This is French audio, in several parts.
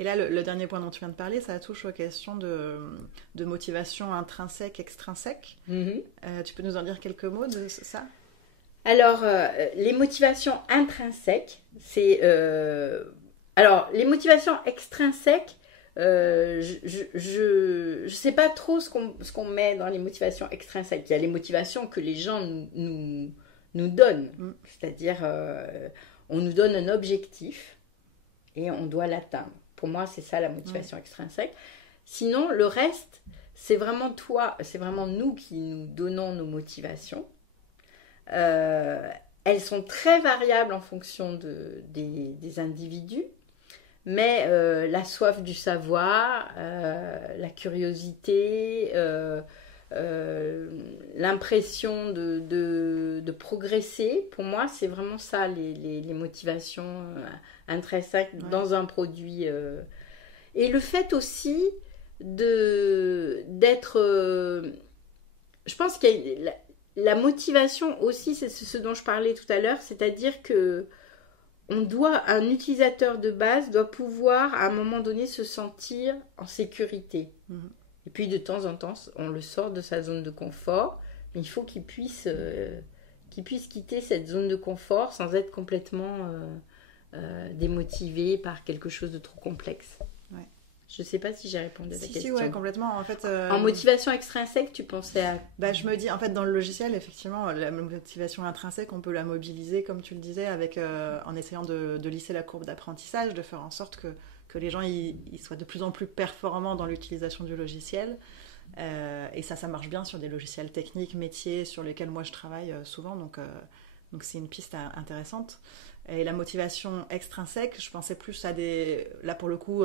Et là, le dernier point dont tu viens de parler, ça touche aux questions de motivation intrinsèque, extrinsèque. Mhm. Tu peux nous en dire quelques mots de ça? Alors, les motivations intrinsèques, c'est... alors, les motivations extrinsèques, je sais pas trop ce qu'on met dans les motivations extrinsèques. Il y a les motivations que les gens nous donnent. C'est-à-dire, on nous donne un objectif et on doit l'atteindre. Pour moi, c'est ça la motivation extrinsèque. Sinon, le reste, c'est vraiment toi, c'est vraiment nous qui nous donnons nos motivations. Elles sont très variables en fonction des individus, mais la soif du savoir, la curiosité, l'impression de progresser, pour moi, c'est vraiment ça, les motivations intrinsèques dans un produit. Et le fait aussi d'être... je pense qu'il y a... La motivation aussi, c'est ce dont je parlais tout à l'heure, c'est-à-dire que un utilisateur de base doit pouvoir à un moment donné se sentir en sécurité. Et puis de temps en temps, on le sort de sa zone de confort, mais il faut qu'il puisse quitter cette zone de confort sans être complètement démotivé par quelque chose de trop complexe. Ouais. Je ne sais pas si j'ai répondu à ta question. Si, ouais, complètement. En fait, en motivation extrinsèque, tu pensais à... je me dis, en fait, dans le logiciel, effectivement, la motivation intrinsèque, on peut la mobiliser, comme tu le disais, en essayant de lisser la courbe d'apprentissage, de faire en sorte que les gens ils soient de plus en plus performants dans l'utilisation du logiciel. Et ça marche bien sur des logiciels techniques, métiers, sur lesquels moi je travaille souvent. Donc c'est une piste intéressante. Et la motivation extrinsèque, je pensais plus à là pour le coup,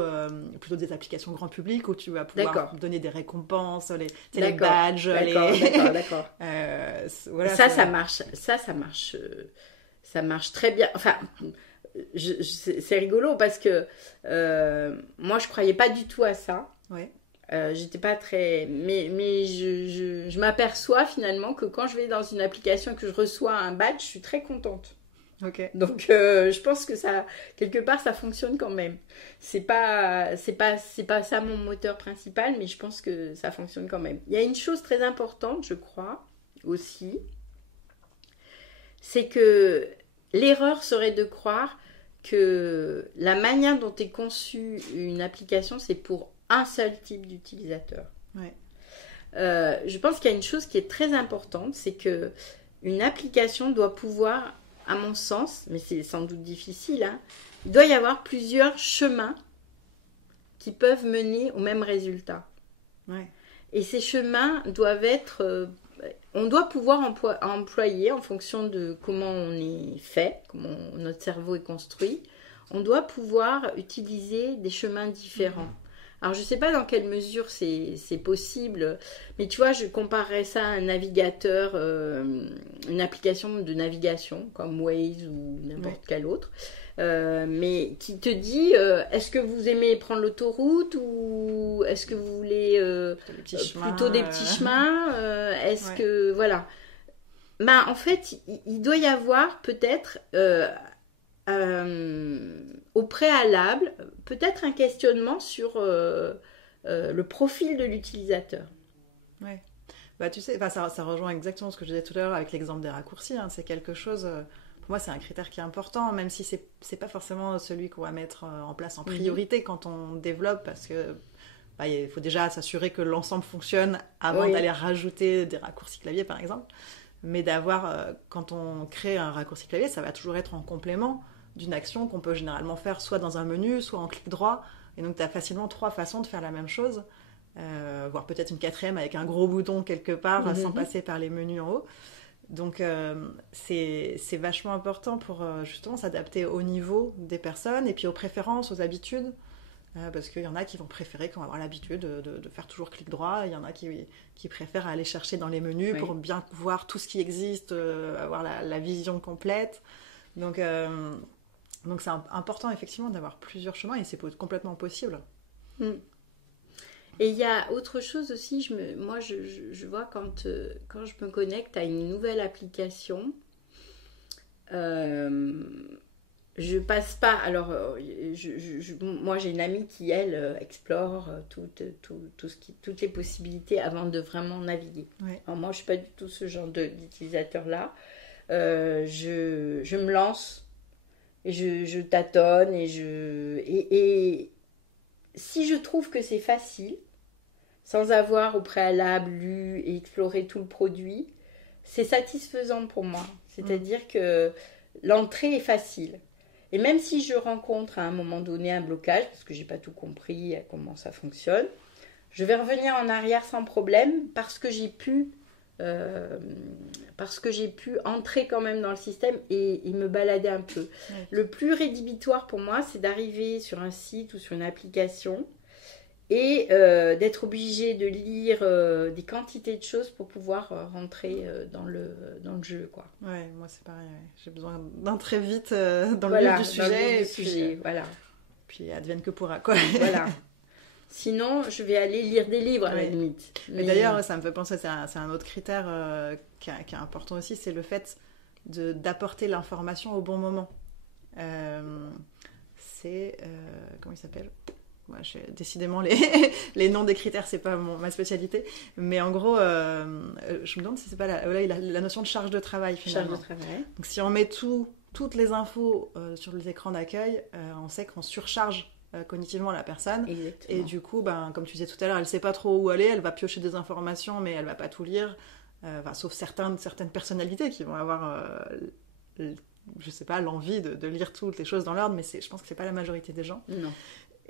plutôt des applications grand public où tu vas pouvoir donner des récompenses, les badges. D'accord. Voilà, ça marche. Ça marche très bien. Enfin, c'est rigolo parce que moi, je croyais pas du tout à ça. Ouais. J'étais pas très... Mais je m'aperçois finalement que quand je vais dans une application et que je reçois un badge, je suis très contente. Okay. Donc je pense que ça, quelque part, ça fonctionne quand même. C'est pas ça mon moteur principal, mais je pense que ça fonctionne quand même. Il y a une chose très importante, je crois, aussi, c'est que l'erreur serait de croire que la manière dont est conçue une application, c'est pour un seul type d'utilisateur. Ouais. Je pense qu'il y a une chose qui est très importante, c'est que une application doit pouvoir, à mon sens, mais c'est sans doute difficile, il doit y avoir plusieurs chemins qui peuvent mener au même résultat. Ouais. Et ces chemins doivent être... on doit pouvoir employer, en fonction de comment on est fait, comment notre cerveau est construit, on doit pouvoir utiliser des chemins différents. Alors, je ne sais pas dans quelle mesure c'est possible, mais tu vois, je comparerais ça à un navigateur, une application de navigation comme Waze ou n'importe quelle autre, mais qui te dit est-ce que vous aimez prendre l'autoroute ou est-ce que vous voulez plutôt des petits chemins est-ce que... Voilà. Ben, en fait, il doit y avoir peut-être... au préalable, peut-être un questionnement sur le profil de l'utilisateur. Ouais. Bah, tu sais, ça rejoint exactement ce que je disais tout à l'heure avec l'exemple des raccourcis. C'est quelque chose, pour moi, c'est un critère qui est important, même si c'est pas forcément celui qu'on va mettre en place en priorité quand on développe, parce que il faut déjà s'assurer que l'ensemble fonctionne avant d'aller rajouter des raccourcis clavier, par exemple. Mais quand on crée un raccourci clavier, ça va toujours être en complément d'une action qu'on peut généralement faire soit dans un menu, soit en clic droit. Et donc, tu as facilement 3 façons de faire la même chose, voire peut-être une 4e avec un gros bouton quelque part, sans passer par les menus en haut. Donc, c'est vachement important pour justement s'adapter au niveau des personnes et puis aux préférences, aux habitudes. Parce qu'il y en a qui vont préférer, qui vont avoir l'habitude de faire toujours clic droit. Il y en a qui préfèrent aller chercher dans les menus pour bien voir tout ce qui existe, avoir la vision complète. Donc c'est important effectivement d'avoir plusieurs chemins et c'est complètement possible. Et il y a autre chose aussi, je vois quand je me connecte à une nouvelle application, je passe pas. Alors, moi, j'ai une amie qui, elle, explore toutes les possibilités avant de vraiment naviguer. Ouais. Alors, moi, je suis pas du tout ce genre d'utilisateur-là. Je me lance et je tâtonne et si je trouve que c'est facile, sans avoir au préalable lu et exploré tout le produit, c'est satisfaisant pour moi. C'est-à-dire que l'entrée est facile. Et même si je rencontre à un moment donné un blocage, parce que je n'ai pas tout compris comment ça fonctionne, je vais revenir en arrière sans problème parce que j'ai pu entrer quand même dans le système et me balader un peu. Ouais. Le plus rédhibitoire pour moi, c'est d'arriver sur un site ou sur une application et d'être obligé de lire des quantités de choses pour pouvoir rentrer dans le jeu, quoi. Ouais, moi c'est pareil. Ouais. J'ai besoin d'entrer vite dans le Voilà, vif du dans le sujet. vif du sujet, voilà. Puis advienne que pourra, quoi. Voilà. Sinon, je vais aller lire des livres à la Ouais. limite. Mais d'ailleurs, ça me fait penser, c'est un autre critère qui est important aussi, c'est le fait d'apporter l'information au bon moment. Comment il s'appelle? Moi, décidément, les noms des critères, c'est pas ma spécialité. Mais en gros, je me demande si c'est pas la notion de charge de travail, finalement. Charge de travail. Donc, si on met toutes les infos sur les écrans d'accueil, on sait qu'on surcharge cognitivement la personne. Exactement. Et du coup, comme tu disais tout à l'heure, elle sait pas trop où aller, elle va piocher des informations, mais elle va pas tout lire. Sauf certaines personnalités qui vont avoir, je sais pas, l'envie de lire toutes les choses dans l'ordre, mais je pense que c'est pas la majorité des gens. Non.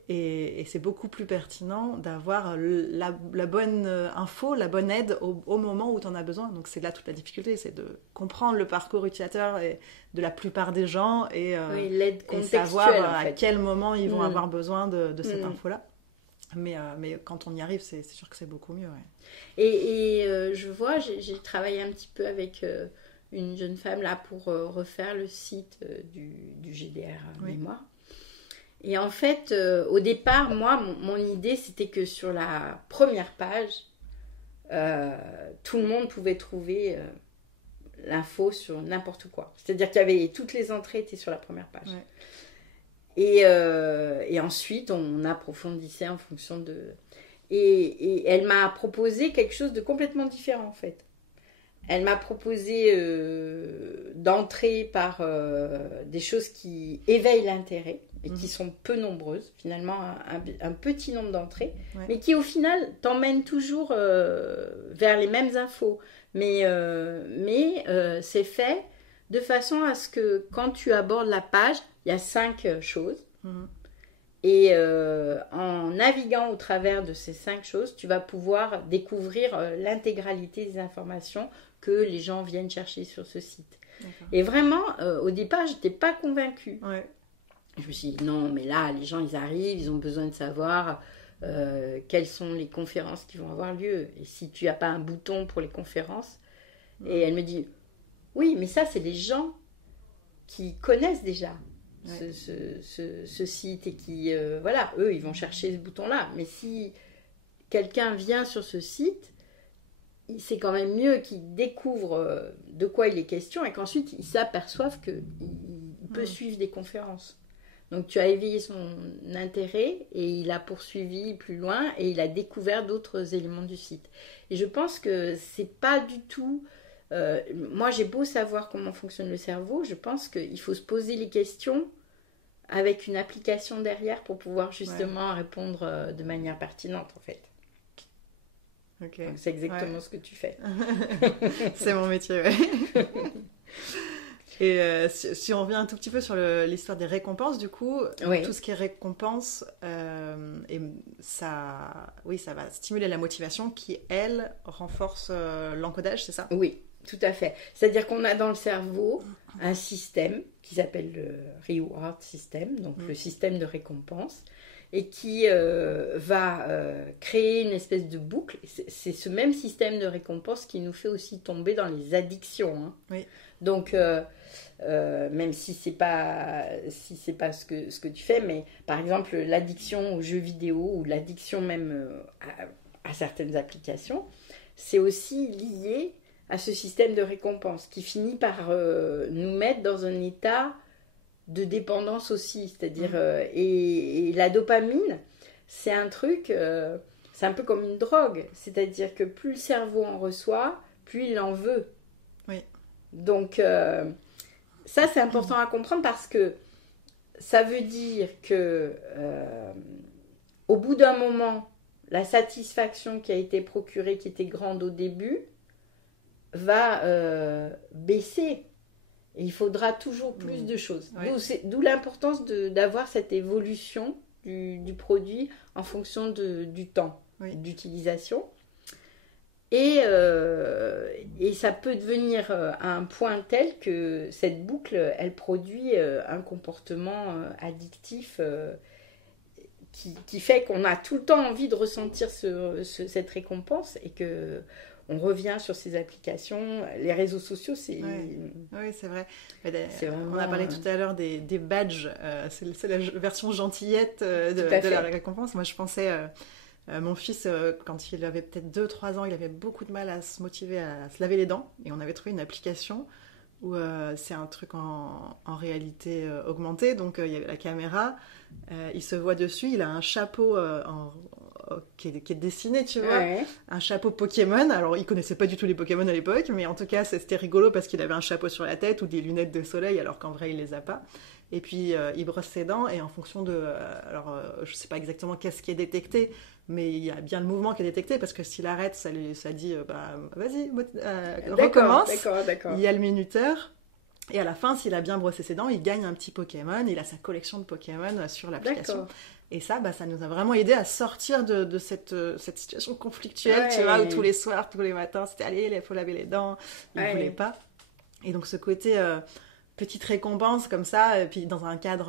Et c'est beaucoup plus pertinent d'avoir la bonne info, la bonne aide au moment où tu en as besoin. Donc c'est là toute la difficulté, c'est de comprendre le parcours utilisateur de la plupart des gens et l'aide et contextuelle, savoir en fait. à quel moment ils vont avoir besoin de cette Mm. info-là. Mais quand on y arrive, c'est sûr que c'est beaucoup mieux. Ouais. Et je vois, j'ai travaillé un petit peu avec une jeune femme là pour refaire le site du GDR Oui. Mémoire. Et en fait, au départ, moi, mon idée, c'était que sur la première page, tout le monde pouvait trouver l'info sur n'importe quoi. C'est-à-dire qu'il y avait toutes les entrées étaient sur la première page. Ouais. Et ensuite, on approfondissait en fonction de... Et elle m'a proposé quelque chose de complètement différent, en fait. Elle m'a proposé d'entrer par des choses qui éveillent l'intérêt et qui sont peu nombreuses, finalement un petit nombre d'entrées, mais qui au final t'emmènent toujours vers les mêmes infos. Mais c'est fait de façon à ce que quand tu abordes la page, il y a 5 choses. Et en naviguant au travers de ces 5 choses, tu vas pouvoir découvrir l'intégralité des informations que les gens viennent chercher sur ce site. D'accord. Et vraiment, au départ, je n'étais pas convaincue. Ouais. Je me suis dit, non, mais là, les gens, ils arrivent, ils ont besoin de savoir quelles sont les conférences qui vont avoir lieu. Et si tu n'as pas un bouton pour les conférences. Et elle me dit, oui, mais ça, c'est les gens qui connaissent déjà ce site et qui, voilà, eux, ils vont chercher ce bouton-là. Mais si quelqu'un vient sur ce site, c'est quand même mieux qu'il découvre de quoi il est question et qu'ensuite, il s'aperçoive qu'il peut suivre des conférences. Donc, tu as éveillé son intérêt et il a poursuivi plus loin et il a découvert d'autres éléments du site. Et je pense que c'est pas du tout... moi, j'ai beau savoir comment fonctionne le cerveau, je pense qu'il faut se poser les questions avec une application derrière pour pouvoir justement répondre de manière pertinente, en fait. Okay. Donc, c'est exactement ce que tu fais. C'est mon métier, ouais. Et si on revient un tout petit peu sur l'histoire des récompenses, du coup, tout ce qui est récompense, ça va stimuler la motivation qui, elle, renforce l'encodage, c'est ça ? Oui, tout à fait. C'est-à-dire qu'on a dans le cerveau un système qui s'appelle le reward system, donc le système de récompense, et qui va créer une espèce de boucle. C'est ce même système de récompense qui nous fait aussi tomber dans les addictions. Hein. Oui. Donc, même si c'est pas ce que tu fais, mais par exemple l'addiction aux jeux vidéo ou l'addiction même à certaines applications, c'est aussi lié à ce système de récompense qui finit par nous mettre dans un état dépendance aussi. C'est-à-dire, et la dopamine, c'est un truc, c'est un peu comme une drogue. C'est-à-dire que plus le cerveau en reçoit, plus il en veut. Oui. Donc, ça, c'est important à comprendre parce que ça veut dire que, au bout d'un moment, la satisfaction qui a été procurée, qui était grande au début, va baisser. Et il faudra toujours plus de choses. Ouais. D'où l'importance d'avoir cette évolution du produit en fonction du temps d'utilisation. Et ça peut devenir à un point tel que cette boucle, elle produit un comportement addictif qui fait qu'on a tout le temps envie de ressentir cette récompense et que on revient sur ces applications. Les réseaux sociaux, c'est... Oui, c'est vrai. C'est vraiment, on a parlé tout à l'heure des badges. C'est la version gentillette de la récompense. Moi, je pensais... mon fils, quand il avait peut-être 2-3 ans, il avait beaucoup de mal à se motiver à se laver les dents. Et on avait trouvé une application où c'est un truc en réalité augmentée. Donc, il y avait la caméra. Il se voit dessus. Il a un chapeau qui est dessiné, tu vois. Ouais. Un chapeau Pokémon. Alors, il connaissait pas du tout les Pokémon à l'époque. Mais en tout cas, c'était rigolo parce qu'il avait un chapeau sur la tête ou des lunettes de soleil alors qu'en vrai, il les a pas. Et puis, il brosse ses dents et en fonction de... je sais pas exactement qu'est-ce qui est détecté, mais il y a bien le mouvement qui est détecté parce que s'il arrête, ça dit vas-y, recommence. D'accord. Il y a le minuteur. Et à la fin, s'il a bien brossé ses dents, il gagne un petit Pokémon. Il a sa collection de Pokémon sur l'application. D'accord. Et ça, ça nous a vraiment aidé à sortir de cette situation conflictuelle, tu vois, où tous les soirs, tous les matins, c'était allez, il faut laver les dents. Il ne voulait pas. Et donc ce côté... petite récompense comme ça, et puis dans un cadre,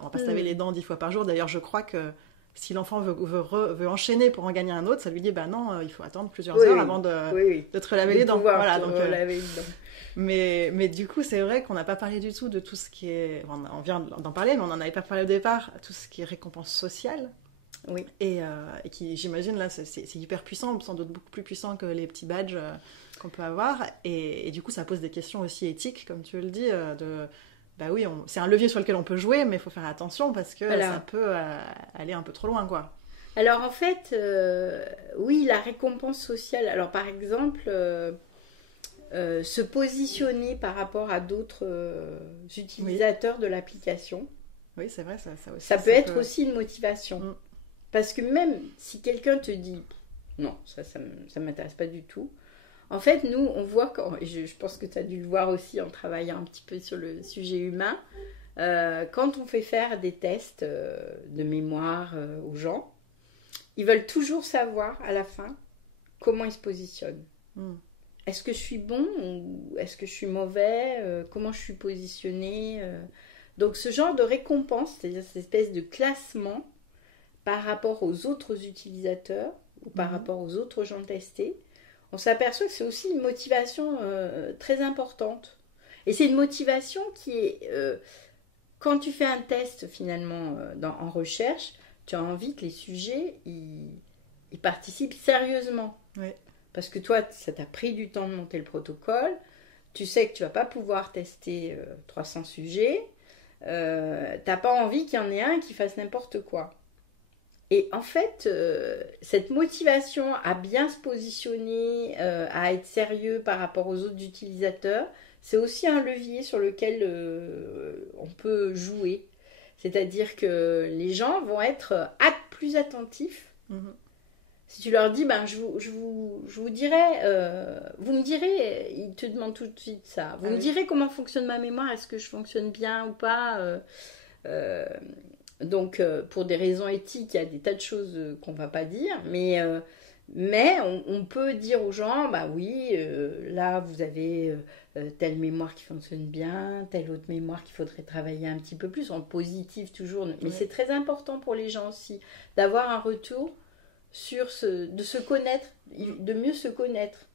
on va pas se laver les dents 10 fois par jour. D'ailleurs, je crois que si l'enfant veut enchaîner pour en gagner un autre, ça lui dit non, il faut attendre plusieurs heures avant de te laver les dents. Voilà, donc laver les dents. Mais du coup, c'est vrai qu'on n'a pas parlé du tout de tout ce qui est... on vient d'en parler, mais on n'en avait pas parlé au départ, tout ce qui est récompense sociale. Oui. Et qui, j'imagine, là, c'est hyper puissant, sans doute beaucoup plus puissant que les petits badges qu'on peut avoir. Et du coup, ça pose des questions aussi éthiques, comme tu le dis, c'est un levier sur lequel on peut jouer, mais il faut faire attention parce que ça peut aller un peu trop loin, quoi. Alors, en fait, oui, la récompense sociale. Alors, par exemple, se positionner par rapport à d'autres utilisateurs de l'application. Oui, c'est vrai, ça aussi. Ça peut être aussi une motivation. Parce que même si quelqu'un te dit non, ça m'intéresse pas du tout, en fait, nous, on voit, je pense que tu as dû le voir aussi en travaillant un petit peu sur le sujet humain, quand on fait faire des tests de mémoire aux gens, ils veulent toujours savoir à la fin comment ils se positionnent. Est-ce que je suis bon ou est-ce que je suis mauvais, comment je suis positionnée Donc ce genre de récompense, c'est-à-dire cette espèce de classement par rapport aux autres utilisateurs ou par rapport aux autres gens testés, on s'aperçoit que c'est aussi une motivation très importante. Et c'est une motivation qui est... quand tu fais un test finalement en recherche, tu as envie que les sujets ils participent sérieusement. Oui. Parce que toi, ça t'a pris du temps de monter le protocole. Tu sais que tu ne vas pas pouvoir tester 300 sujets. Tu n'as pas envie qu'il y en ait un qui fasse n'importe quoi. Et en fait, cette motivation à bien se positionner, à être sérieux par rapport aux autres utilisateurs, c'est aussi un levier sur lequel on peut jouer. C'est-à-dire que les gens vont être plus attentifs. Si tu leur dis, je vous dirai, vous me direz, ils te demandent tout de suite ça. Vous me direz comment fonctionne ma mémoire, est-ce que je fonctionne bien ou pas Donc, pour des raisons éthiques, il y a des tas de choses qu'on ne va pas dire, mais on peut dire aux gens, oui, là, vous avez telle mémoire qui fonctionne bien, telle autre mémoire qu'il faudrait travailler un petit peu plus, en positif toujours. Mais c'est très important pour les gens aussi, d'avoir un retour de se connaître, de mieux se connaître.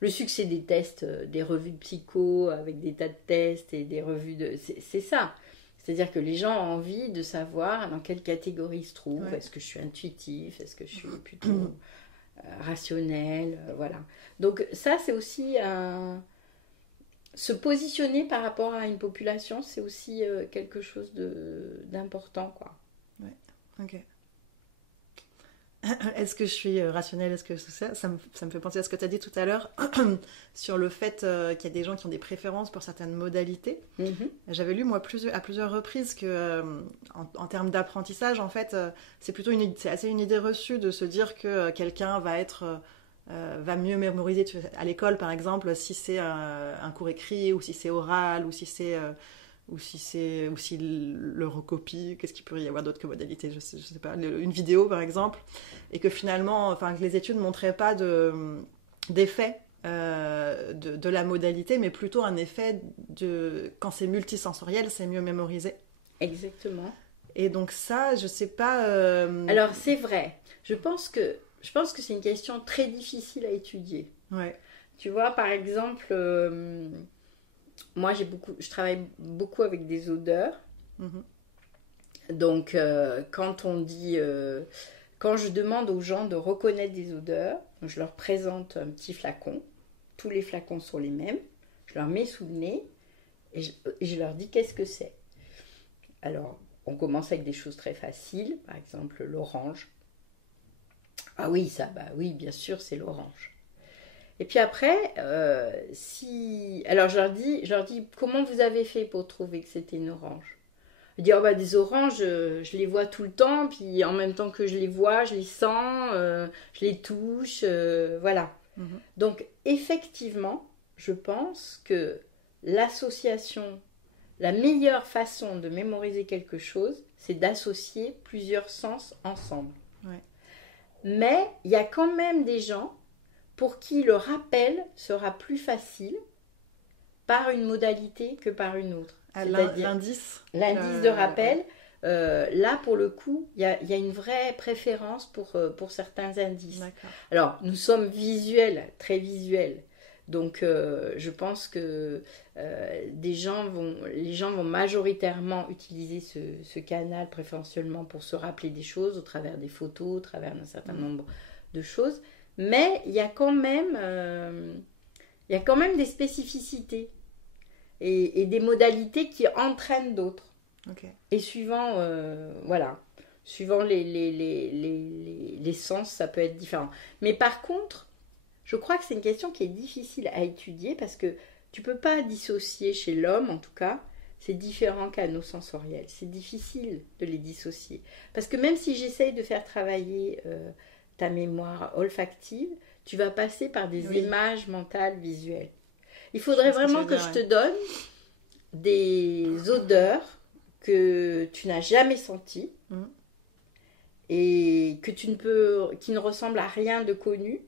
Le succès des tests, des revues de psycho, avec des tas de tests et des revues c'est ça. C'est-à-dire que les gens ont envie de savoir dans quelle catégorie ils se trouvent. Est-ce que je suis intuitif? Est-ce que je suis plutôt rationnel? Voilà. Donc ça, c'est aussi se positionner par rapport à une population, c'est aussi quelque chose d'important, quoi. Ouais, ok. Est-ce que je suis rationnelle? Est-ce que ça me fait penser à ce que tu as dit tout à l'heure sur le fait qu'il y a des gens qui ont des préférences pour certaines modalités. J'avais lu, moi, à plusieurs reprises que, en termes d'apprentissage, en fait, c'est assez une idée reçue de se dire que quelqu'un va mieux mémoriser à l'école, par exemple, si c'est un cours écrit, ou si c'est oral, ou si le recopie, qu'est-ce qu'il peut y avoir d'autre que modalité, je sais pas, une vidéo par exemple, et que finalement, enfin, que les études ne montraient pas d'effet de la modalité, mais plutôt un effet quand c'est multisensoriel, c'est mieux mémorisé. Exactement. Et donc ça, je sais pas... Alors c'est vrai, je pense que c'est une question très difficile à étudier. Ouais. Tu vois, par exemple... moi, je travaille beaucoup avec des odeurs. Donc, quand je demande aux gens de reconnaître des odeurs, je leur présente un petit flacon. Tous les flacons sont les mêmes. Je leur mets sous le nez et je leur dis qu'est-ce que c'est. Alors, on commence avec des choses très faciles. Par exemple, l'orange. Ah oui, oui, bien sûr, c'est l'orange. Et puis après, alors je leur dis comment vous avez fait pour trouver que c'était une orange. Je dis des oranges, je les vois tout le temps, puis en même temps que je les vois, je les sens, je les touche, voilà. Donc effectivement, je pense que l'association, la meilleure façon de mémoriser quelque chose, c'est d'associer plusieurs sens ensemble. Ouais. Mais il y a quand même des gens pour qui le rappel sera plus facile par une modalité que par une autre. L'indice de rappel, là pour le coup, il y a une vraie préférence pour certains indices. D'accord. Alors, nous sommes visuels, très visuels. Donc, je pense que les gens vont majoritairement utiliser ce canal préférentiellement pour se rappeler des choses au travers des photos, au travers d'un certain nombre de choses. Mais il y a quand même des spécificités et des modalités qui entraînent d'autres. Okay. Et suivant les sens, ça peut être différent. Mais par contre, je crois que c'est une question qui est difficile à étudier parce que tu ne peux pas dissocier chez l'homme, en tout cas, ces différents canaux sensoriels. C'est difficile de les dissocier. Parce que même si j'essaye de faire travailler ta mémoire olfactive, tu vas passer par des images mentales visuelles. Il faudrait vraiment que je te donne des odeurs que tu n'as jamais senties et qui ne ressemblent à rien de connu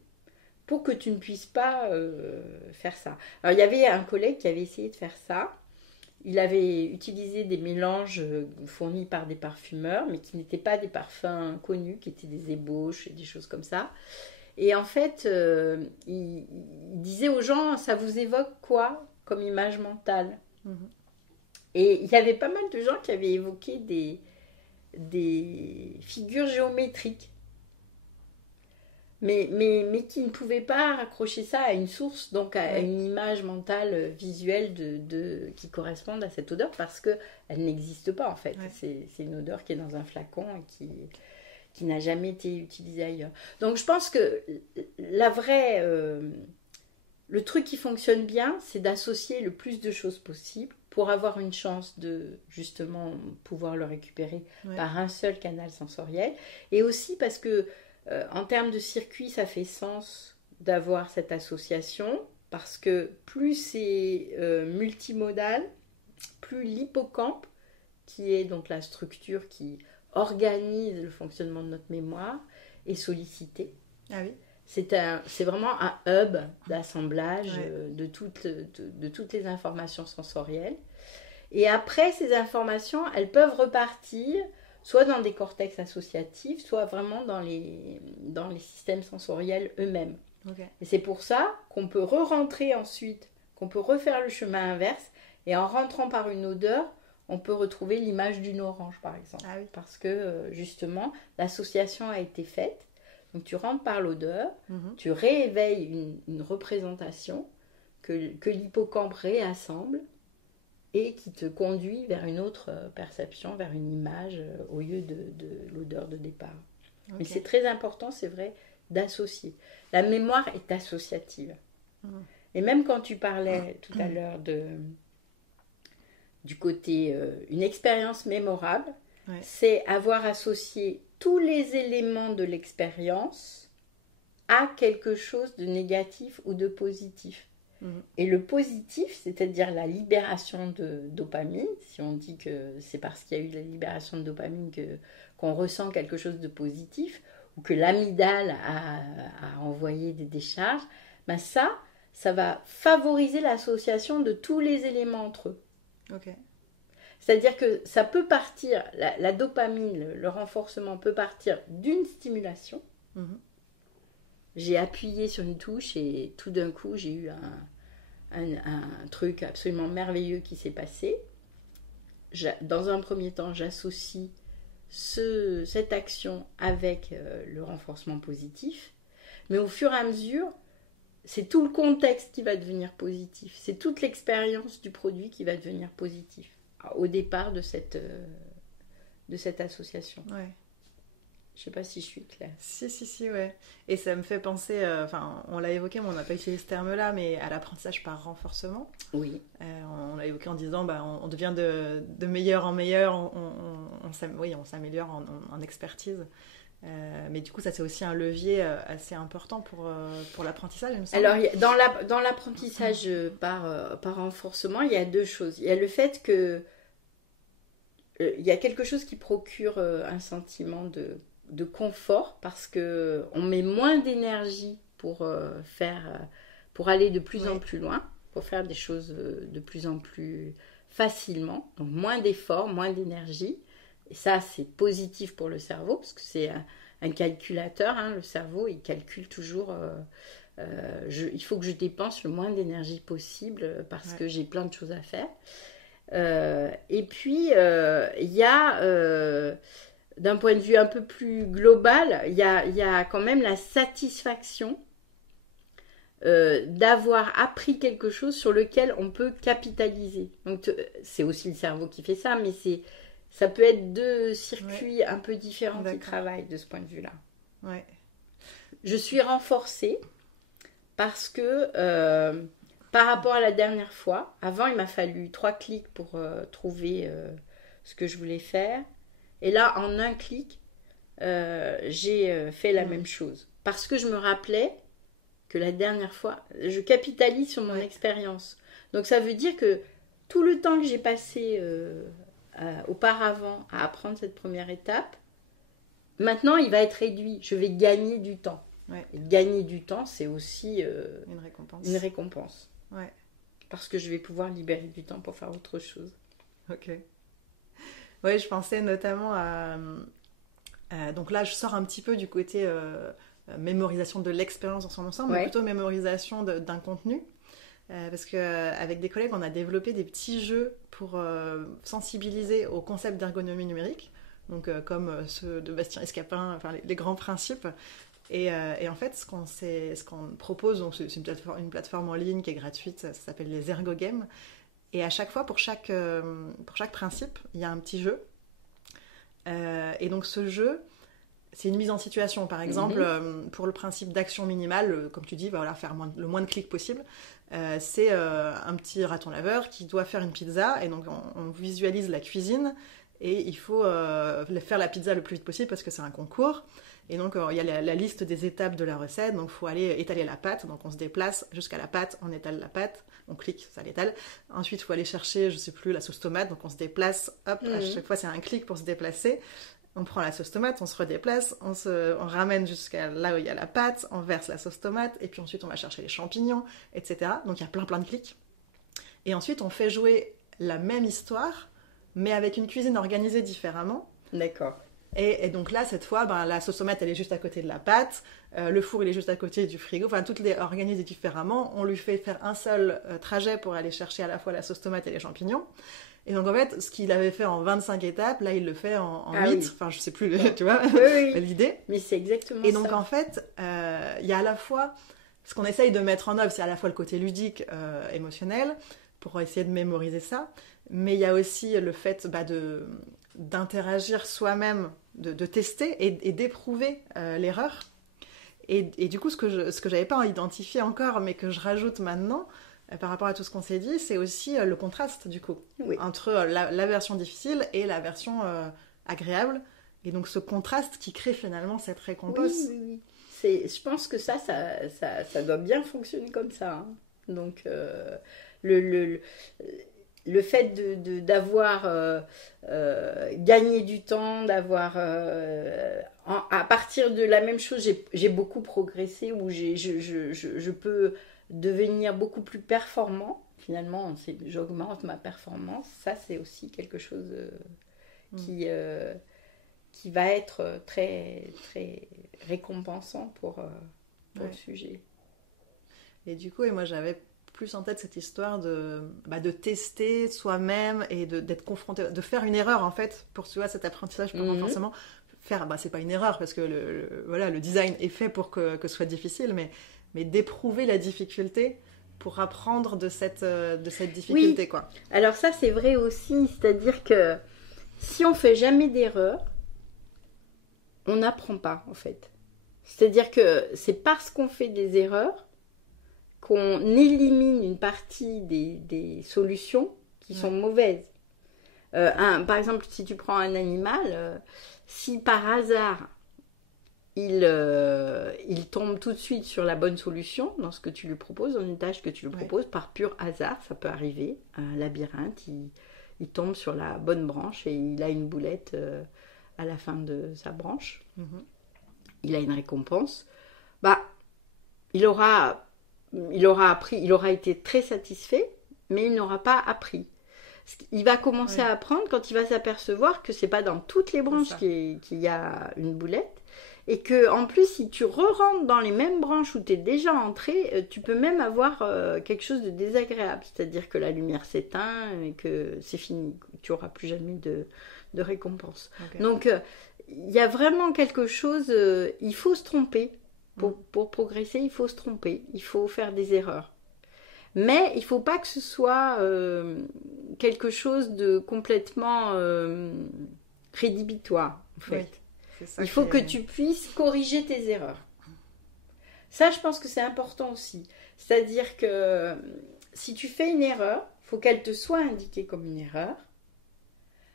pour que tu ne puisses pas faire ça. Alors, il y avait un collègue qui avait essayé de faire ça. Il avait utilisé des mélanges fournis par des parfumeurs, mais qui n'étaient pas des parfums connus, qui étaient des ébauches et des choses comme ça. Et en fait, il disait aux gens, ça vous évoque quoi comme image mentale? Et il y avait pas mal de gens qui avaient évoqué des figures géométriques. Mais qui ne pouvaient pas raccrocher ça à une source, donc à une image mentale visuelle qui corresponde à cette odeur, parce qu'elle n'existe pas en fait. Ouais. C'est une odeur qui est dans un flacon et qui n'a jamais été utilisée ailleurs. Donc je pense que le truc qui fonctionne bien, c'est d'associer le plus de choses possible pour avoir une chance de justement pouvoir le récupérer par un seul canal sensoriel. Et aussi parce que en termes de circuit, ça fait sens d'avoir cette association parce que plus c'est multimodal, plus l'hippocampe, qui est donc la structure qui organise le fonctionnement de notre mémoire, est sollicité. Ah oui. C'est vraiment un hub d'assemblage de toutes les informations sensorielles. Et après, ces informations, elles peuvent repartir soit dans des cortex associatifs, soit vraiment dans les systèmes sensoriels eux-mêmes. Okay. Et c'est pour ça qu'on peut re-rentrer ensuite, qu'on peut refaire le chemin inverse, et en rentrant par une odeur, on peut retrouver l'image d'une orange, par exemple. Ah oui. Parce que, justement, l'association a été faite. Donc, tu rentres par l'odeur, tu rééveilles une représentation que l'hippocampe réassemble et qui te conduit vers une autre perception, vers une image au lieu de l'odeur de départ. Okay. Mais c'est très important, c'est vrai, d'associer. La mémoire est associative. Et même quand tu parlais tout à l'heure du côté une expérience mémorable, c'est avoir associé tous les éléments de l'expérience à quelque chose de négatif ou de positif. Et le positif, c'est-à-dire la libération de dopamine, si on dit que c'est parce qu'il y a eu la libération de dopamine qu'on ressent quelque chose de positif, ou que l'amygdale a envoyé des décharges, ben ça va favoriser l'association de tous les éléments entre eux. Okay. C'est-à-dire que ça peut partir, la dopamine, le renforcement peut partir d'une stimulation. J'ai appuyé sur une touche et tout d'un coup, j'ai eu un truc absolument merveilleux qui s'est passé. Dans un premier temps, j'associe cette action avec le renforcement positif. Mais au fur et à mesure, c'est tout le contexte qui va devenir positif. C'est toute l'expérience du produit qui va devenir positif au départ de cette association. Ouais. Je ne sais pas si je suis claire. Si, ouais. Et ça me fait penser, on l'a évoqué, mais on n'a pas utilisé ce terme-là, mais à l'apprentissage par renforcement. Oui. On l'a évoqué en disant, on devient de meilleur en meilleur, on s'améliore en expertise. Mais du coup, ça c'est aussi un levier assez important pour l'apprentissage, il me semble. Alors, dans l'apprentissage par renforcement, il y a deux choses. Il y a le fait que il y a quelque chose qui procure un sentiment de confort parce qu'on met moins d'énergie pour aller de plus en plus loin, pour faire des choses de plus en plus facilement. Donc moins d'efforts, moins d'énergie. Et ça, c'est positif pour le cerveau parce que c'est un calculateur. Le cerveau, il calcule toujours... il faut que je dépense le moins d'énergie possible parce que j'ai plein de choses à faire. Et puis, il y a... d'un point de vue un peu plus global, il y a quand même la satisfaction d'avoir appris quelque chose sur lequel on peut capitaliser. Donc, c'est aussi le cerveau qui fait ça, mais ça peut être deux circuits un peu différents qui travaillent de ce point de vue-là. Ouais. Je suis renforcée parce que par rapport à la dernière fois, avant il m'a fallu 3 clics pour trouver ce que je voulais faire. Et là, en un clic, j'ai fait la même chose. Parce que je me rappelais que la dernière fois, je capitalise sur mon expérience. Donc ça veut dire que tout le temps que j'ai passé auparavant à apprendre cette première étape, maintenant il va être réduit. Je vais gagner du temps. Et gagner du temps, c'est aussi une récompense. Ouais. Parce que je vais pouvoir libérer du temps pour faire autre chose. Ok. Oui, je pensais notamment à... donc là, je sors un petit peu du côté mémorisation de l'expérience dans son ensemble, mais plutôt mémorisation d'un contenu. Parce qu'avec des collègues, on a développé des petits jeux pour sensibiliser au concept d'ergonomie numérique, donc comme ceux de Bastien Escapin, enfin les grands principes. Et en fait, ce qu'on propose, donc c'est une plateforme en ligne qui est gratuite, ça s'appelle les Ergogames. Et à chaque fois, pour chaque principe, il y a un petit jeu. Et donc ce jeu, c'est une mise en situation. Par exemple, pour le principe d'action minimale, comme tu dis, faire le moins de clics possible. C'est un petit raton laveur qui doit faire une pizza. Et donc on visualise la cuisine. Et il faut faire la pizza le plus vite possible parce que c'est un concours. Et donc, il y a la liste des étapes de la recette. Donc, il faut aller étaler la pâte. Donc, on se déplace jusqu'à la pâte, on étale la pâte, on clique, ça l'étale. Ensuite, il faut aller chercher, je sais plus, la sauce tomate. Donc, on se déplace, hop, à chaque fois, c'est un clic pour se déplacer. On prend la sauce tomate, on se redéplace, on ramène jusqu'à là où il y a la pâte, on verse la sauce tomate, et puis ensuite, on va chercher les champignons, etc. Donc, il y a plein de clics. Et ensuite, on fait jouer la même histoire, mais avec une cuisine organisée différemment. D'accord. Et donc là, cette fois, la sauce tomate, elle est juste à côté de la pâte. Le four, il est juste à côté du frigo. Enfin, toutes les organisées différemment. On lui fait faire un seul trajet pour aller chercher à la fois la sauce tomate et les champignons. Et donc, en fait, ce qu'il avait fait en 25 étapes, là, il le fait en 8. Oui. Enfin, je sais plus, tu vois, l'idée. Mais c'est exactement ça. Et donc, en fait, il y a à la fois... ce qu'on essaye de mettre en œuvre, c'est à la fois le côté ludique, émotionnel, pour essayer de mémoriser ça, mais il y a aussi le fait d'interagir soi-même, de tester et d'éprouver l'erreur. Et du coup, ce que j'avais pas identifié encore, mais que je rajoute maintenant, par rapport à tout ce qu'on s'est dit, c'est aussi le contraste, du coup, entre la version difficile et la version agréable. Et donc, ce contraste qui crée finalement cette récompense. Oui. Je pense que ça doit bien fonctionner comme ça. Hein. Donc, le fait d'avoir gagné du temps, d'avoir... à partir de la même chose, j'ai beaucoup progressé, où je peux devenir beaucoup plus performant. Finalement, j'augmente ma performance. Ça, c'est aussi quelque chose qui va être très, très récompensant pour le sujet. Et du coup, moi, j'avais plus en tête cette histoire de tester soi-même et d'être confronté, de faire une erreur en fait, pour tu vois, cet apprentissage, pas forcément faire, c'est pas une erreur parce que le design est fait pour que ce soit difficile, mais d'éprouver la difficulté pour apprendre de cette difficulté. Oui. Quoi. Alors ça c'est vrai aussi, c'est-à-dire que si on fait jamais d'erreur, on n'apprend pas en fait. C'est-à-dire que c'est parce qu'on fait des erreurs qu'on élimine une partie des solutions qui sont mauvaises. Par exemple, si tu prends un animal, si par hasard il tombe tout de suite sur la bonne solution dans ce que tu lui proposes, dans une tâche que tu lui proposes, par pur hasard, ça peut arriver, un labyrinthe, il tombe sur la bonne branche et il a une boulette à la fin de sa branche. Il a une récompense. Il aura appris, il aura été très satisfait, mais il n'aura pas appris. Il va commencer à apprendre quand il va s'apercevoir que c'est pas dans toutes les branches qu'il y a une boulette, et que en plus, si tu re-rentres dans les mêmes branches où tu es déjà entré, tu peux même avoir quelque chose de désagréable, c'est-à-dire que la lumière s'éteint et que c'est fini, tu n'auras plus jamais de récompense. Okay. Donc, il y a vraiment quelque chose, il faut se tromper. Pour progresser, il faut se tromper, il faut faire des erreurs. Mais il ne faut pas que ce soit quelque chose de complètement rédhibitoire, en fait. Oui, il faut que tu puisses corriger tes erreurs. Ça, je pense que c'est important aussi. C'est-à-dire que si tu fais une erreur, il faut qu'elle te soit indiquée comme une erreur,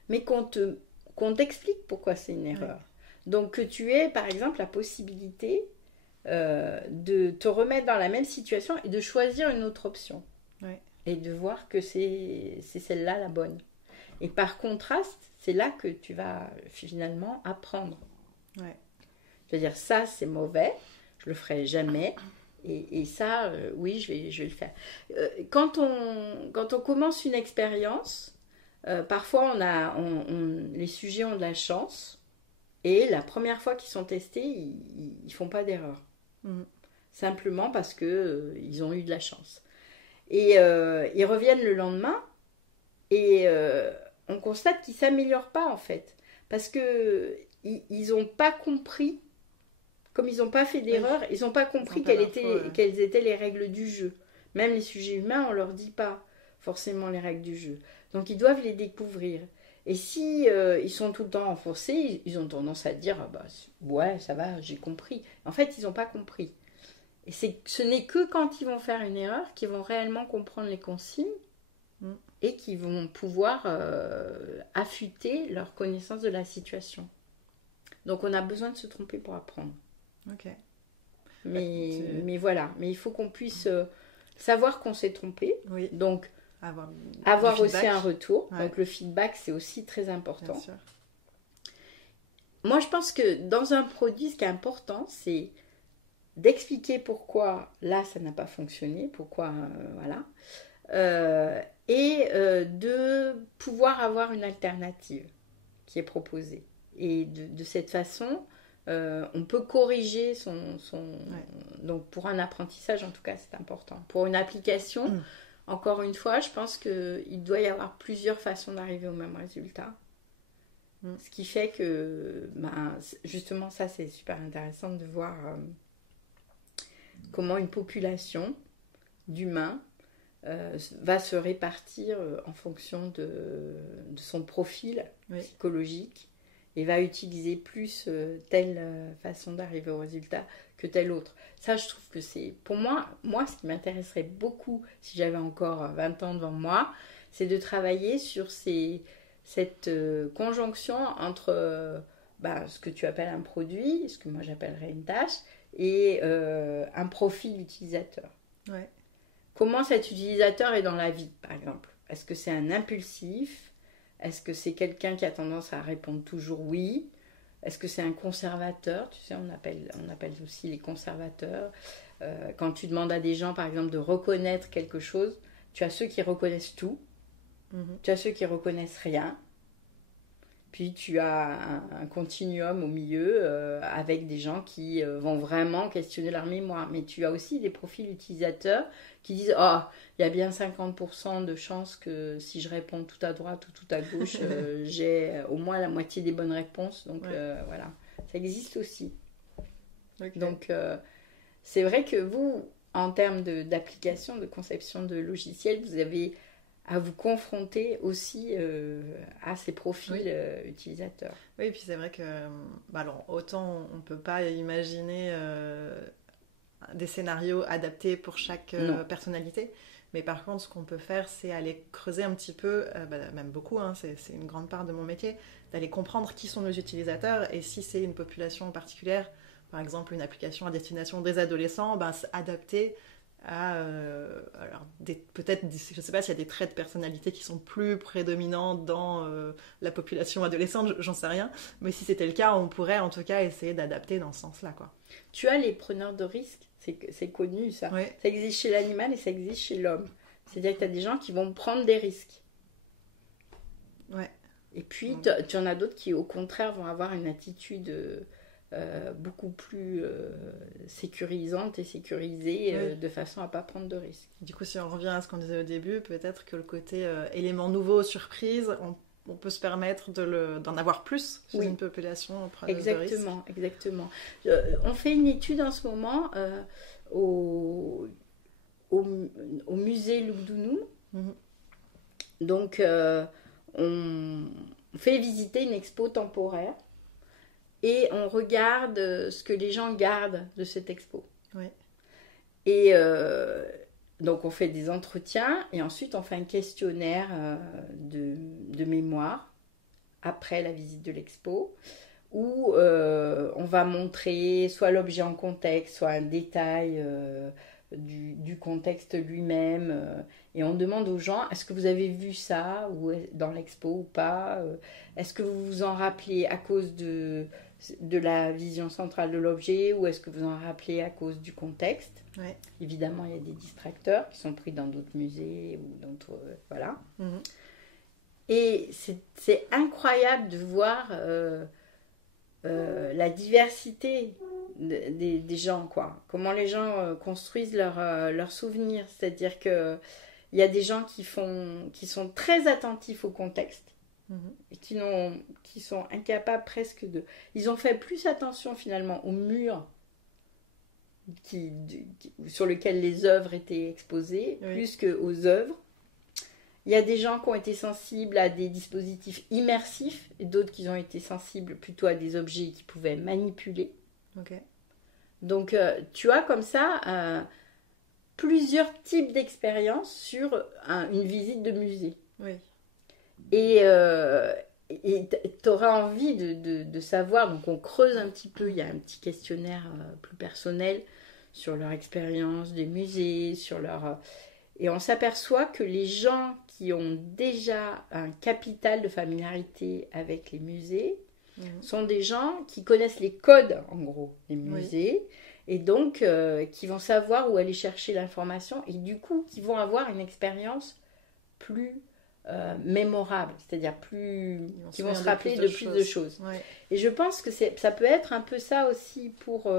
mais qu'on t'explique pourquoi c'est une erreur. Donc que tu aies, par exemple, la possibilité de te remettre dans la même situation et de choisir une autre option. Et de voir que c'est celle-là la bonne. Et par contraste, c'est là que tu vas finalement apprendre. Je veux dire, ça c'est mauvais, je le ferai jamais. Et ça, oui, je vais le faire. Quand on commence une expérience, parfois les sujets ont de la chance. Et la première fois qu'ils sont testés, ils font pas d'erreur. Simplement parce que ils ont eu de la chance. Et ils reviennent le lendemain et on constate qu'ils s'améliorent pas en fait, parce que ils n'ont pas compris, comme ils n'ont pas fait d'erreur, ils n'ont pas compris quelles étaient les règles du jeu. Même les sujets humains, on leur dit pas forcément les règles du jeu. Donc ils doivent les découvrir. Et si ils sont tout le temps enfoncés, ils ont tendance à dire ouais, ça va, j'ai compris. En fait, ils n'ont pas compris. Et ce n'est que quand ils vont faire une erreur qu'ils vont réellement comprendre les consignes et qu'ils vont pouvoir affûter leur connaissance de la situation. Donc on a besoin de se tromper pour apprendre. Mais voilà, mais il faut qu'on puisse savoir qu'on s'est trompé. Donc avoir aussi un retour. Donc le feedback, c'est aussi très important. Bien sûr. Moi, je pense que dans un produit, ce qui est important, c'est d'expliquer pourquoi là, ça n'a pas fonctionné, pourquoi, et de pouvoir avoir une alternative qui est proposée. Et de cette façon, on peut corriger Donc pour un apprentissage, en tout cas, c'est important. Pour une application... Encore une fois, je pense qu'il doit y avoir plusieurs façons d'arriver au même résultat. Ce qui fait que, justement, ça, c'est super intéressant de voir comment une population d'humains va se répartir en fonction de son profil psychologique et va utiliser plus telle façon d'arriver au résultat que telle autre. Ça, je trouve que c'est, pour moi, ce qui m'intéresserait beaucoup, si j'avais encore 20 ans devant moi, c'est de travailler sur cette conjonction entre ce que tu appelles un produit, ce que moi j'appellerais une tâche, et un profil utilisateur. Ouais. Comment cet utilisateur est dans la vie, par exemple? Est-ce que c'est un impulsif? Est-ce que c'est quelqu'un qui a tendance à répondre toujours oui? Est-ce que c'est un conservateur? Tu sais, on appelle aussi les conservateurs. Quand tu demandes à des gens, par exemple, de reconnaître quelque chose, tu as ceux qui reconnaissent tout, tu as ceux qui reconnaissent rien, puis tu as un continuum au milieu avec des gens qui vont vraiment questionner leur mémoire. Mais tu as aussi des profils utilisateurs qui disent « Oh, il y a bien 50% de chances que si je réponds tout à droite ou tout à gauche, j'ai au moins la moitié des bonnes réponses. » Donc voilà, ça existe aussi. Okay. Donc c'est vrai que vous, en termes d'application, de conception de logiciels, vous avez à vous confronter aussi à ces profils utilisateurs. Oui, et puis c'est vrai que alors, autant on ne peut pas imaginer des scénarios adaptés pour chaque personnalité, mais par contre ce qu'on peut faire c'est aller creuser un petit peu, même beaucoup, c'est une grande part de mon métier, d'aller comprendre qui sont nos utilisateurs et si c'est une population particulière, par exemple une application à destination des adolescents, adapter à peut-être, je ne sais pas s'il y a des traits de personnalité qui sont plus prédominants dans la population adolescente, j'en sais rien, mais si c'était le cas, on pourrait en tout cas essayer d'adapter dans ce sens-là, quoi. Tu as les preneurs de risques, c'est connu ça. Ouais. Ça existe chez l'animal et ça existe chez l'homme. C'est-à-dire que tu as des gens qui vont prendre des risques. Ouais. Et puis tu en as d'autres qui au contraire vont avoir une attitude beaucoup plus sécurisante et sécurisée de façon à ne pas prendre de risques. Du coup, si on revient à ce qu'on disait au début, peut-être que le côté élément nouveau, surprise, on peut se permettre d'en avoir plus chez une population preneuse de risques. Exactement. On fait une étude en ce moment au musée Lugdunum. Donc, on fait visiter une expo temporaire et on regarde ce que les gens gardent de cette expo. Oui. Et donc on fait des entretiens et ensuite on fait un questionnaire de mémoire après la visite de l'expo où on va montrer soit l'objet en contexte, soit un détail du contexte lui-même. Et on demande aux gens, est-ce que vous avez vu ça ou dans l'expo ou pas? Est-ce que vous vous en rappelez à cause de la vision centrale de l'objet ou est-ce que vous en rappelez à cause du contexte? Ouais. Évidemment, il y a des distracteurs qui sont pris dans d'autres musées ou d'autres... voilà. Et c'est incroyable de voir la diversité des gens, quoi. Comment les gens construisent leurs souvenirs. C'est-à-dire qu'il y a des gens qui sont très attentifs au contexte et qui sont incapables presque de... Ils ont fait plus attention finalement aux murs sur lesquels les œuvres étaient exposées, plus qu'aux œuvres. Il y a des gens qui ont été sensibles à des dispositifs immersifs et d'autres qui ont été sensibles plutôt à des objets qu'ils pouvaient manipuler. Okay. Donc, tu as comme ça plusieurs types d'expériences sur une visite de musée. Oui. Et tu auras envie de savoir, donc on creuse un petit peu, il y a un petit questionnaire plus personnel sur leur expérience des musées, et on s'aperçoit que les gens qui ont déjà un capital de familiarité avec les musées sont des gens qui connaissent les codes, en gros, des musées, et donc qui vont savoir où aller chercher l'information, et du coup, qui vont avoir une expérience plus mémorable, c'est-à-dire qui vont se rappeler de plus de choses. Ouais. Et je pense que ça peut être un peu ça aussi pour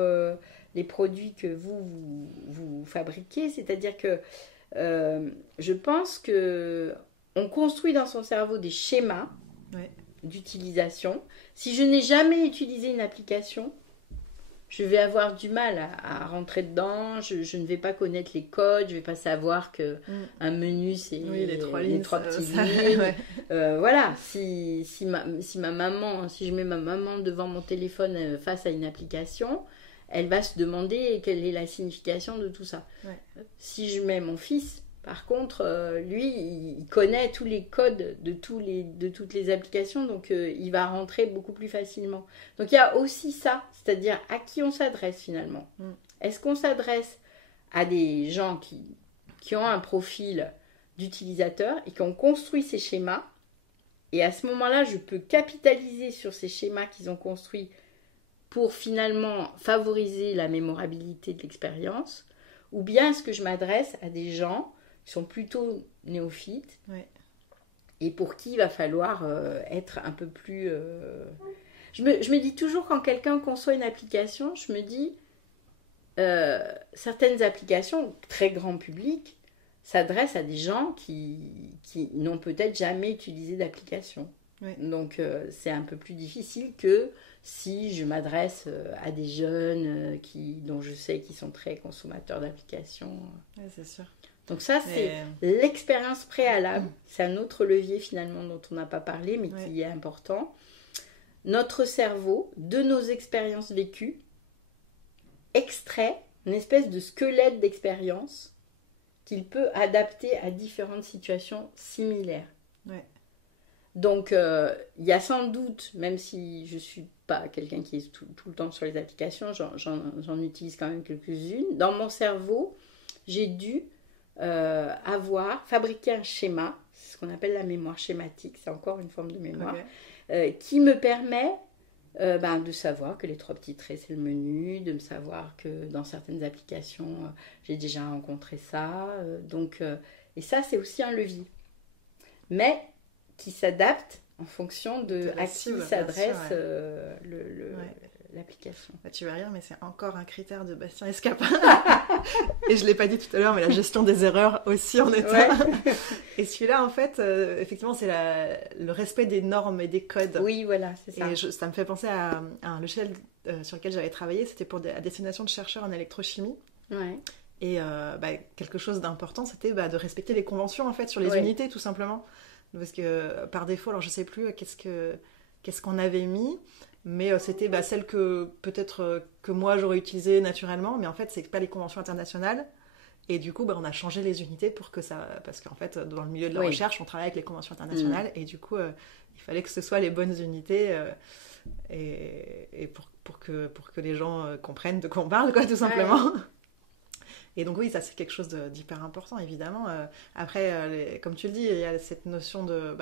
les produits que vous fabriquez, c'est-à-dire que je pense que on construit dans son cerveau des schémas d'utilisation. Si je n'ai jamais utilisé une application, je vais avoir du mal à rentrer dedans, je ne vais pas connaître les codes, je ne vais pas savoir qu'un menu, c'est les trois petites ça, lignes. ouais. Voilà, si je mets ma maman devant mon téléphone face à une application, elle va se demander quelle est la signification de tout ça. Ouais. Si je mets mon fils, par contre, lui, il connaît tous les codes de toutes les applications, donc il va rentrer beaucoup plus facilement. Donc il y a aussi ça, c'est-à-dire à qui on s'adresse finalement. Est-ce qu'on s'adresse à des gens qui ont un profil d'utilisateur et qui ont construit ces schémas, et à ce moment-là, je peux capitaliser sur ces schémas qu'ils ont construits pour finalement favoriser la mémorabilité de l'expérience, ou bien est-ce que je m'adresse à des gens qui sont plutôt néophytes, ouais. et pour qui il va falloir être un peu plus... Je me dis toujours, quand quelqu'un conçoit une application, je me dis, certaines applications, très grand public, s'adressent à des gens qui n'ont peut-être jamais utilisé d'application. Ouais. Donc c'est un peu plus difficile que si je m'adresse à des jeunes dont je sais qu'ils sont très consommateurs d'applications. Ouais, c'est sûr. Donc ça, c'est l'expérience préalable. C'est un autre levier finalement dont on n'a pas parlé, mais qui est important. Notre cerveau, de nos expériences vécues, extrait une espèce de squelette d'expérience qu'il peut adapter à différentes situations similaires. Ouais. Donc, il y a sans doute, même si je ne suis pas quelqu'un qui est tout le temps sur les applications, j'en utilise quand même quelques-unes. Dans mon cerveau, j'ai dû fabriquer un schéma, c'est ce qu'on appelle la mémoire schématique, c'est encore une forme de mémoire, qui me permet de savoir que les 3 petits traits c'est le menu, de me savoir que dans certaines applications j'ai déjà rencontré ça, et ça c'est aussi un levier, mais qui s'adapte en fonction de à qui s'adresse l'application. Bah, tu vas rire, mais c'est encore un critère de Bastien Escapin. Et je ne l'ai pas dit tout à l'heure, mais la gestion des erreurs aussi en est un. Et celui-là, en fait, effectivement, c'est le respect des normes et des codes. Oui, voilà, c'est ça. Et ça me fait penser à un logiciel sur lequel j'avais travaillé. C'était à destination de chercheurs en électrochimie. Ouais. Et quelque chose d'important, c'était de respecter les conventions, en fait, sur les unités, tout simplement. Parce que, par défaut, alors je ne sais plus qu'est-ce qu'on avait mis, mais c'était celle que peut-être que moi j'aurais utilisée naturellement, mais en fait c'est pas les conventions internationales, et du coup on a changé les unités pour que ça, parce qu'en fait dans le milieu de la recherche on travaille avec les conventions internationales, et du coup il fallait que ce soit les bonnes unités, et pour que les gens comprennent de quoi on parle, quoi, tout simplement. Ouais. Et donc oui, ça c'est quelque chose d'hyper important, évidemment. Après, comme tu le dis, il y a cette notion de...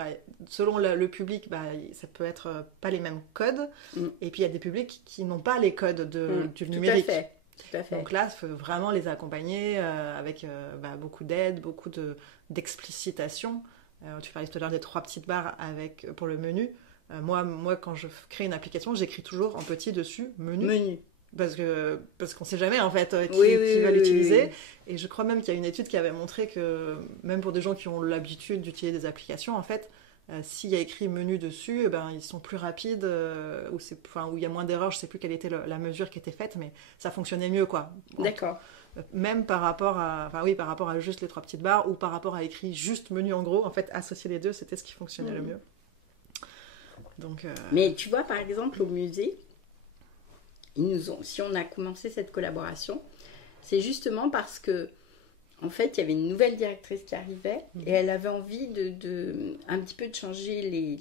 selon le public, ça peut être pas les mêmes codes. Et puis il y a des publics qui n'ont pas les codes du numérique. Tout à fait. Donc là, il faut vraiment les accompagner avec beaucoup d'aide, beaucoup d'explicitation. Tu parlais tout à l'heure des 3 petites barres pour le menu. Moi, quand je crée une application, j'écris toujours en petit dessus « menu ». Parce qu'on ne sait jamais en fait qui va l'utiliser. Oui. Et je crois même qu'il y a une étude qui avait montré que même pour des gens qui ont l'habitude d'utiliser des applications, en fait, s'il y a écrit menu dessus, ils sont plus rapides, où il y a moins d'erreurs. Je ne sais plus quelle était la mesure qui était faite, mais ça fonctionnait mieux, quoi. D'accord. Même par rapport à juste les 3 petites barres, ou par rapport à écrit juste menu en gros, en fait, associer les deux, c'était ce qui fonctionnait le mieux. Donc, Mais tu vois, par exemple, au musée, si on a commencé cette collaboration, c'est justement parce que en fait, il y avait une nouvelle directrice qui arrivait, et elle avait envie un petit peu de changer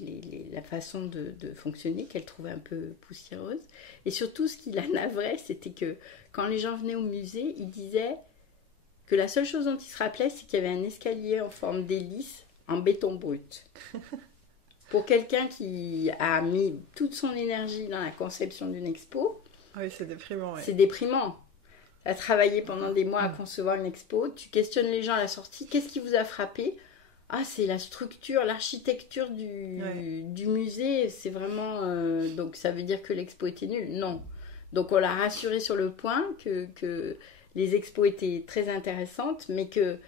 la façon de fonctionner, qu'elle trouvait un peu poussiéreuse. Et surtout, ce qui la navrait, c'était que quand les gens venaient au musée, ils disaient que la seule chose dont ils se rappelaient, c'est qu'il y avait un escalier en forme d'hélice en béton brut. Pour quelqu'un qui a mis toute son énergie dans la conception d'une expo, oui, c'est déprimant. Ouais. C'est déprimant. Tu as travaillé pendant des mois à concevoir une expo, tu questionnes les gens à la sortie, qu'est-ce qui vous a frappé ? Ah, c'est la structure, l'architecture du musée, c'est vraiment... donc ça veut dire que l'expo était nulle ? Non. Donc on l'a rassuré sur le point que les expos étaient très intéressantes, mais que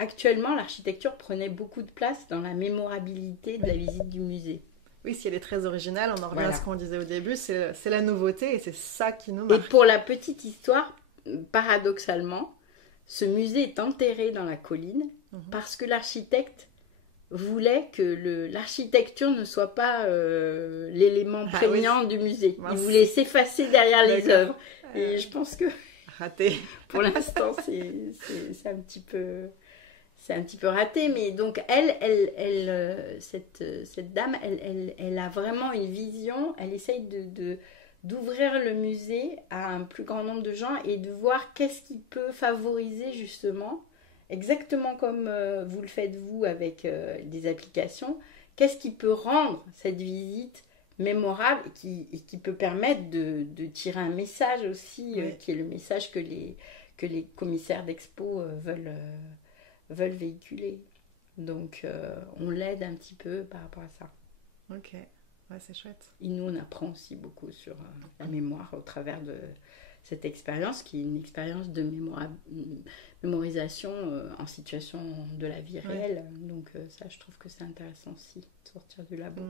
actuellement, l'architecture prenait beaucoup de place dans la mémorabilité de la visite du musée. Oui, si elle est très originale, on en revient Voilà. à ce qu'on disait au début, c'est la nouveauté et c'est ça qui nous Et marque. pour la petite histoire, paradoxalement, ce musée est enterré dans la colline parce que l'architecte voulait que l'architecture ne soit pas l'élément prégnant du musée. Mince. Il voulait s'effacer derrière les D'accord. œuvres. Et je pense que Raté. pour l'instant, c'est un petit peu... C'est un petit peu raté, mais donc cette dame, elle a vraiment une vision, elle essaye d'ouvrir le musée à un plus grand nombre de gens et de voir qu'est-ce qui peut favoriser justement, exactement comme vous le faites vous avec des applications, qu'est-ce qui peut rendre cette visite mémorable et qui peut permettre de tirer un message aussi, Oui. qui est le message que les commissaires d'expo veulent véhiculer. Donc, on l'aide un petit peu par rapport à ça. Ok, ouais, c'est chouette. Et nous, on apprend aussi beaucoup sur la mémoire au travers de cette expérience, qui est une expérience de mémorisation en situation de la vie réelle. Donc, ça, je trouve que c'est intéressant aussi, de sortir du labo.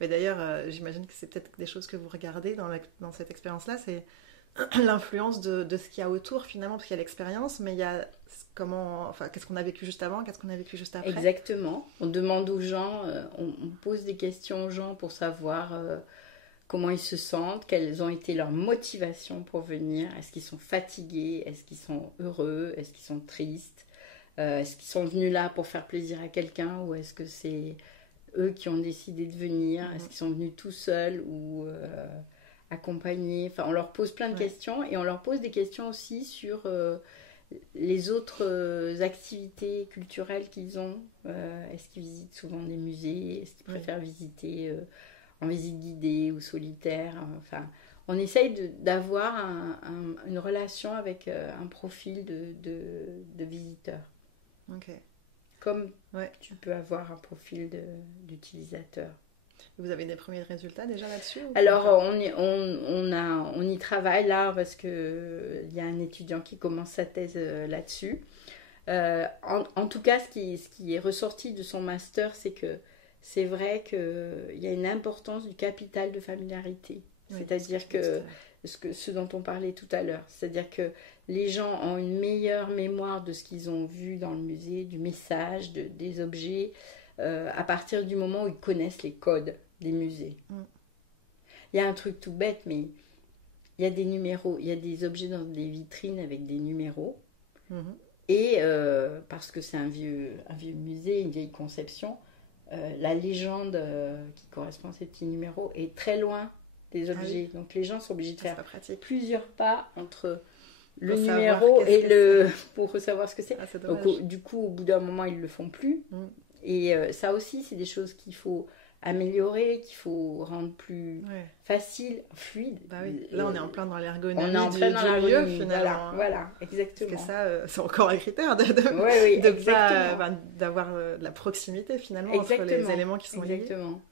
Mais d'ailleurs, j'imagine que c'est peut-être des choses que vous regardez dans cette expérience-là, c'est l'influence de ce qu'il y a autour finalement, parce qu'il y a l'expérience, mais il y a qu'est-ce qu'on a vécu juste avant, qu'est-ce qu'on a vécu juste après. Exactement. On demande aux gens, on pose des questions aux gens pour savoir comment ils se sentent, quelles ont été leurs motivations pour venir, est-ce qu'ils sont fatigués, est-ce qu'ils sont heureux, est-ce qu'ils sont tristes, est-ce qu'ils sont venus là pour faire plaisir à quelqu'un ou est-ce que c'est eux qui ont décidé de venir, est-ce qu'ils sont venus tout seuls ou accompagnés. Enfin, on leur pose plein de questions et on leur pose des questions aussi sur les autres activités culturelles qu'ils ont. Est-ce qu'ils visitent souvent des musées? Est-ce qu'ils préfèrent visiter en visite guidée ou solitaire? Enfin, on essaye d'avoir une relation avec un profil de visiteur. Ok. Comme tu peux avoir un profil d'utilisateur. Vous avez des premiers résultats déjà là-dessus? Alors, on y travaille là parce qu'il y a un étudiant qui commence sa thèse là-dessus. En tout cas, ce qui est ressorti de son master, c'est que c'est vrai qu'il y a une importance du capital de familiarité. C'est-à-dire que ce dont on parlait tout à l'heure, c'est-à-dire que les gens ont une meilleure mémoire de ce qu'ils ont vu dans le musée, du message, des objets, à partir du moment où ils connaissent les codes des musées. Il y a un truc tout bête, mais il y a des numéros, il y a des objets dans des vitrines avec des numéros, et parce que c'est un vieux musée, une vieille conception, la légende qui correspond à ces petits numéros est très loin des objets. Donc les gens sont obligés de faire plusieurs pas entre le numéro et pour savoir ce que c'est. Donc du coup, au bout d'un moment, ils le font plus. Et ça aussi, c'est des choses qu'il faut améliorer, qu'il faut rendre plus facile, fluide. Bah oui. Là, on est en plein dans l'ergonomie. On est en plein dans l'ergonomie, finalement. Voilà, exactement. Parce que ça, c'est encore un critère d'avoir de la proximité finalement entre les éléments qui sont liés. Exactement.